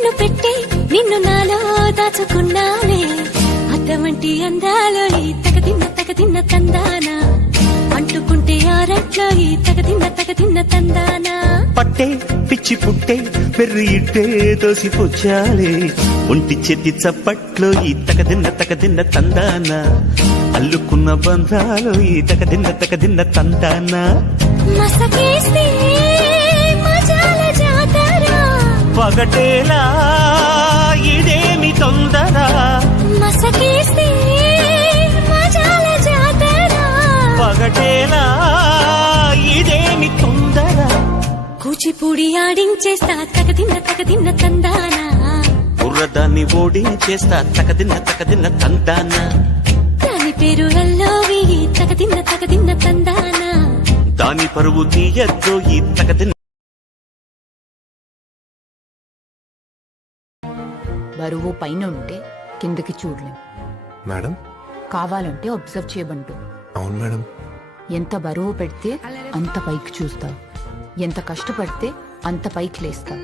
కన్ను పెట్టి నిన్ను నాలో దాచుకున్నానే అద్దమంటి అందాలో ఈ తగదిన్న తందానా అంటుకుంటే ఆరట్లో ఈ తగదిన్న తందానా పట్టే పిచ్చి పుట్టే పెర్రి ఇట్టే దోసిపుచ్చాలే ఒంటి చేతి చప్పట్లో ఈ తగదిన్న తందానా అల్లుకున్న బంధాలు ఈ తగదిన్న తందానా మసకేస్తే మజాల జాతర పగటేలా ఇదేమి తొందర మసకేస్తే మజాల జాతర పగటేలా ఇదేమి తొందర కూచిపూడి ఆడించేస్తా తగదిన్న తందానా బుర్రదాన్ని ఓడించేస్తా తగదిన్న తందానా దాని పేరు అల్లోవి తగదిన్న తందానా దాని పరువు తీయద్దు ఈ తగదిన్న. బరువు పైన ఉంటే కిందకి చూడలేం మేడం. కావాలంటే అబ్జర్వ్ చేయబంటూ అవును మేడం. ఎంత బరువు పెడితే అంత పైకి చూస్తావు, ఎంత కష్టపడితే అంత పైకి లేస్తావు.